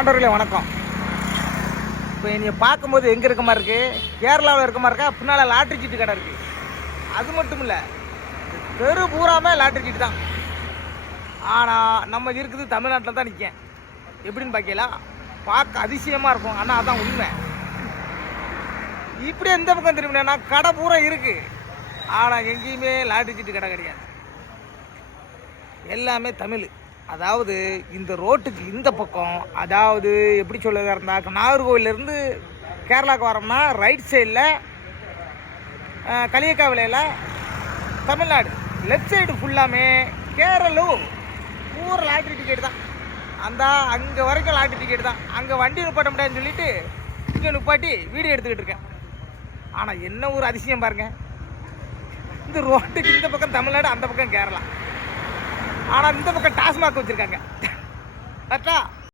ஆண்டவர்களே வணக்கம். இப்போ என்னை பார்க்கும்போது எங்கே இருக்க மாதிரி இருக்குது, கேரளாவில் இருக்க மாதிரி இருக்கா, பின்னால் லாட்ரி சீட்டு கடை இருக்குது. அது மட்டும் இல்லை, தெரு பூராமே லாட்ரி சீட்டு தான். ஆனால் நம்ம இருக்குது தமிழ்நாட்டில் தான் நிற்கேன். எப்படின்னு பார்க்கலாம், பார்க்க அதிசயமாக இருக்கும். ஆனால் அதான் உண்மை. இப்படி எந்த பக்கம் திரும்பினா கடை பூரா இருக்குது, ஆனால் எங்கேயுமே லாட்ரி சீட்டு கடை கிடையாது. எல்லாமே தமிழ். அதாவது இந்த ரோட்டுக்கு இந்த பக்கம், அதாவது எப்படி சொல்லதாக இருந்தால் நாகர்கோவிலேருந்து கேரளாவுக்கு வரோம்னா ரைட் சைடில் களியக்காவிலையில் தமிழ்நாடு, லெஃப்ட் சைடு ஃபுல்லாமே கேரளூர். பூரா லாட்ரி டிக்கெட் தான். அந்த அங்கே வரைக்கும் லாட்ரி டிக்கெட் தான். அங்கே வண்டி நிப்பாட்ட முடியாதுன்னு சொல்லிட்டு இங்கே நிப்பாட்டி வீடியோ எடுத்துக்கிட்டு இருக்கேன். ஆனால் என்ன ஒரு அதிசயம் பாருங்கள், இந்த ரோட்டுக்கு இந்த பக்கம் தமிழ்நாடு, அந்த பக்கம் கேரளா. ஆனால் இந்த பக்கம் டாஸ்மாக் வச்சுருக்காங்க. கரெக்டா?